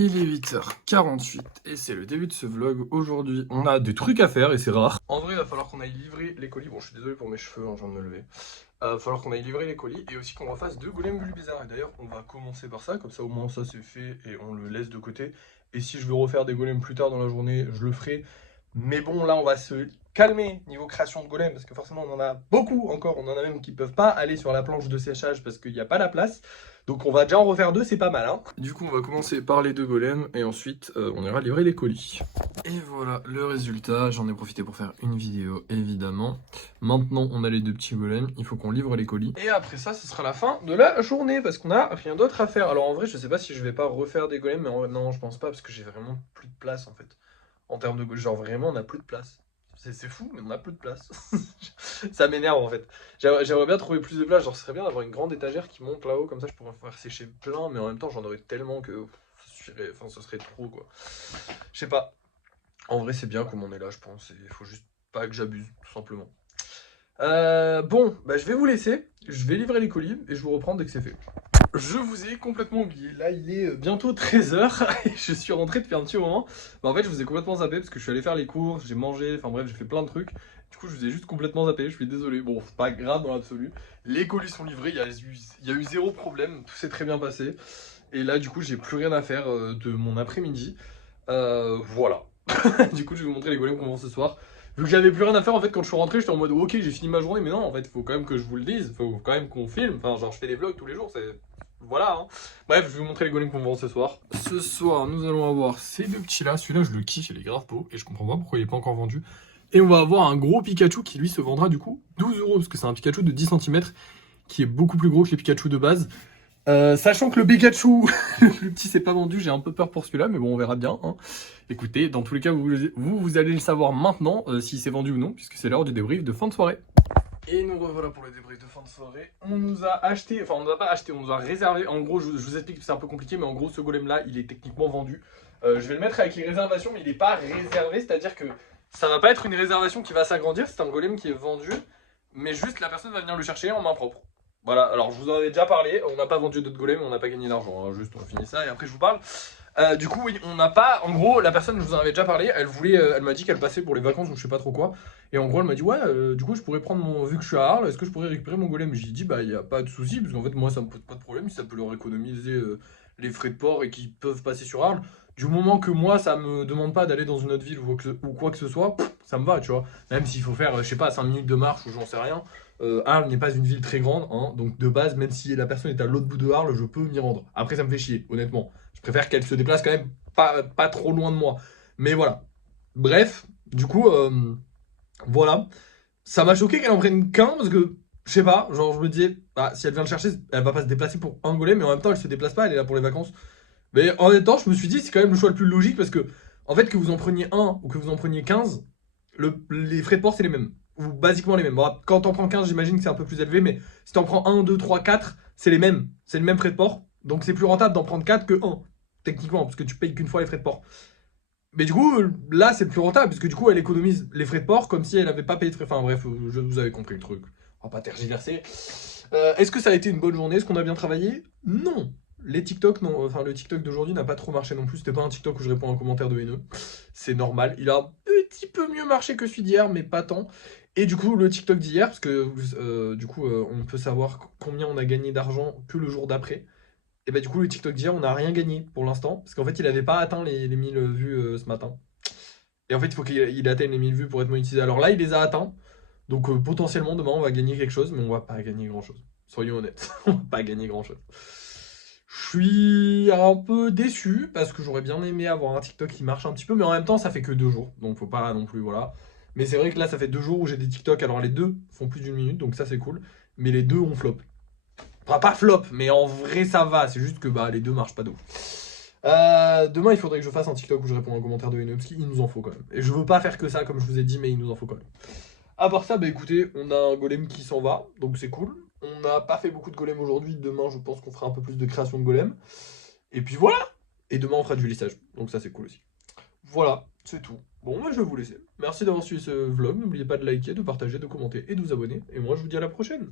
Il est 8h48 et c'est le début de ce vlog. Aujourd'hui, on a des trucs à faire et c'est rare. En vrai, il va falloir qu'on aille livrer les colis. Bon, je suis désolé pour mes cheveux, hein, je viens de me lever. Il va falloir qu'on aille livrer les colis et aussi qu'on refasse 2 golems bulles bizarres. Et d'ailleurs, on va commencer par ça, comme ça au moins ça c'est fait et on le laisse de côté. Et si je veux refaire des golems plus tard dans la journée, je le ferai. Mais bon, là, on va se calmer niveau création de golems parce que forcément, on en a beaucoup encore. On en a même qui peuvent pas aller sur la planche de séchage parce qu'il n'y a pas la place. Donc on va déjà en refaire 2, c'est pas mal, hein. Du coup, on va commencer par les 2 golems et ensuite, on ira livrer les colis. Et voilà le résultat. J'en ai profité pour faire une vidéo, évidemment. Maintenant, on a les 2 petits golems. Il faut qu'on livre les colis. Et après ça, ce sera la fin de la journée parce qu'on a rien d'autre à faire. Alors en vrai, je sais pas si je vais pas refaire des golems, mais en vrai, non, je pense pas parce que j'ai vraiment plus de place en fait. En termes de golems, genre vraiment, on a plus de place. C'est fou, mais on a plus de place. Ça m'énerve en fait. J'aimerais bien trouver plus de place. Genre, ce serait bien d'avoir une grande étagère qui monte là-haut. Comme ça, je pourrais faire sécher plein. Mais en même temps, j'en aurais tellement que ça suffirait. Enfin, ce serait trop quoi. Je sais pas. En vrai, c'est bien comme on est là, je pense. Il faut juste pas que j'abuse, tout simplement. Bon, bah, je vais vous laisser. Je vais livrer les colis et je vous reprends dès que c'est fait. Je vous ai complètement oublié. Là, il est bientôt 13h et je suis rentré depuis un petit moment. Bah, en fait, je vous ai complètement zappé parce que je suis allé faire les courses, j'ai mangé, enfin bref, j'ai fait plein de trucs. Du coup, je vous ai juste complètement zappé. Je suis désolé. Bon, c'est pas grave dans l'absolu. Les colis sont livrés, il y a eu zéro problème. Tout s'est très bien passé. Et là, du coup, j'ai plus rien à faire de mon après-midi. Voilà. Du coup, je vais vous montrer les golems qu'on vend ce soir. Vu que j'avais plus rien à faire, en fait, quand je suis rentré, j'étais en mode ok, j'ai fini ma journée. Mais non, en fait, il faut quand même que je vous le dise. Il faut quand même qu'on filme. Enfin, genre, je fais des vlogs tous les jours. C'est. Voilà, hein. Bref, je vais vous montrer les golems qu'on vend ce soir. Ce soir, nous allons avoir ces 2 petits-là. Celui-là, je le kiffe, il est grave beau. Et je comprends pas pourquoi il est pas encore vendu. Et on va avoir un gros Pikachu qui, lui, se vendra du coup 12€. Parce que c'est un Pikachu de 10 cm qui est beaucoup plus gros que les Pikachu de base. Sachant que le Pikachu, le petit, c'est pas vendu, j'ai un peu peur pour celui-là, mais bon, on verra bien, hein. Écoutez, dans tous les cas, vous allez le savoir maintenant si c'est vendu ou non, puisque c'est l'heure du débrief de fin de soirée. Et nous revoilà pour le débrief de fin de soirée. On nous a acheté, enfin on nous a pas acheté, on nous a réservé. En gros, je vous explique que c'est un peu compliqué, mais en gros, ce golem-là, il est techniquement vendu. Je vais le mettre avec les réservations, mais il n'est pas réservé, c'est-à-dire que ça va pas être une réservation qui va s'agrandir, c'est un golem qui est vendu, mais juste la personne va venir le chercher en main propre. Voilà, alors je vous en ai déjà parlé, on n'a pas vendu d'autres golems, on n'a pas gagné d'argent, hein. Juste on finit ça et après je vous parle. Du coup, oui, on n'a pas. En gros, la personne, je vous en avais déjà parlé, elle m'a dit qu'elle passait pour les vacances ou je sais pas trop quoi. Et en gros, elle m'a dit, ouais, du coup, je pourrais prendre mon. Vu que je suis à Arles, est-ce que je pourrais récupérer mon golem? J'ai dit, bah, il n'y a pas de souci, parce qu'en fait, moi, ça me pose pas de problème, si ça peut leur économiser les frais de port et qu'ils peuvent passer sur Arles. Du moment que moi, ça me demande pas d'aller dans une autre ville ou quoi que ce soit, ça me va, tu vois. Même s'il faut faire, je sais pas, 5 minutes de marche ou j'en sais rien. Arles n'est pas une ville très grande, hein, donc de base, même si la personne est à l'autre bout de Arles, je peux m'y rendre. Après, ça me fait chier, honnêtement. Je préfère qu'elle se déplace quand même pas trop loin de moi. Mais voilà. Bref, du coup, voilà. Ça m'a choqué qu'elle en prenne qu'un parce que, je sais pas, genre je me disais, bah, si elle vient le chercher, elle va pas se déplacer pour un golem, mais en même temps, elle se déplace pas, elle est là pour les vacances. Mais en même temps, je me suis dit, c'est quand même le choix le plus logique parce que, en fait, que vous en preniez un ou que vous en preniez 15, les frais de port, c'est les mêmes. Ou basiquement les mêmes. Bon, quand t'en prends 15, j'imagine que c'est un peu plus élevé, mais si t'en prends 1, 2, 3, 4, c'est les mêmes. C'est le même frais de port. Donc c'est plus rentable d'en prendre 4 que 1, techniquement, parce que tu payes qu'une fois les frais de port. Mais du coup, là, c'est plus rentable, parce que du coup, elle économise les frais de port comme si elle avait pas payé de frais. Enfin bref, je vous avais compris le truc. On va pas tergiverser. Est-ce que ça a été une bonne journée? Est-ce qu'on a bien travaillé? Non. Les TikTok, non. Enfin, le TikTok d'aujourd'hui n'a pas trop marché non plus. C'était pas un TikTok où je réponds à un commentaire de haineux. C'est normal. Il a un petit peu mieux marché que celui d'hier, mais pas tant. Et du coup, le TikTok d'hier, parce que du coup, on peut savoir combien on a gagné d'argent que le jour d'après. Et bah, du coup, le TikTok d'hier, on n'a rien gagné pour l'instant. Parce qu'en fait, il avait pas atteint les 1000 vues ce matin. Et en fait, il faut qu'il atteigne les 1000 vues pour être monétisé. Alors là, il les a atteints. Donc potentiellement, demain, on va gagner quelque chose, mais on va pas gagner grand-chose. Soyons honnêtes, on va pas gagner grand-chose. Je suis un peu déçu parce que j'aurais bien aimé avoir un TikTok qui marche un petit peu, mais en même temps, ça fait que 2 jours. Donc faut pas non plus, voilà. Mais c'est vrai que là, ça fait 2 jours où j'ai des TikTok. Alors les deux font plus d'une minute, donc ça, c'est cool. Mais les deux ont flop. Enfin, pas flop, mais en vrai, ça va. C'est juste que bah, les deux marchent pas de ouf. Demain, il faudrait que je fasse un TikTok où je réponds à un commentaire de haineux, parce qu'il nous en faut quand même. Et je veux pas faire que ça, comme je vous ai dit, mais il nous en faut quand même. À part ça, bah écoutez, on a un golem qui s'en va, donc c'est cool. On n'a pas fait beaucoup de golems aujourd'hui. Demain, je pense qu'on fera un peu plus de création de golem. Et puis voilà. Et demain, on fera du lissage, donc ça, c'est cool aussi. Voilà, c'est tout. Bon, moi, je vais vous laisser. Merci d'avoir suivi ce vlog. N'oubliez pas de liker, de partager, de commenter et de vous abonner. Et moi, je vous dis à la prochaine.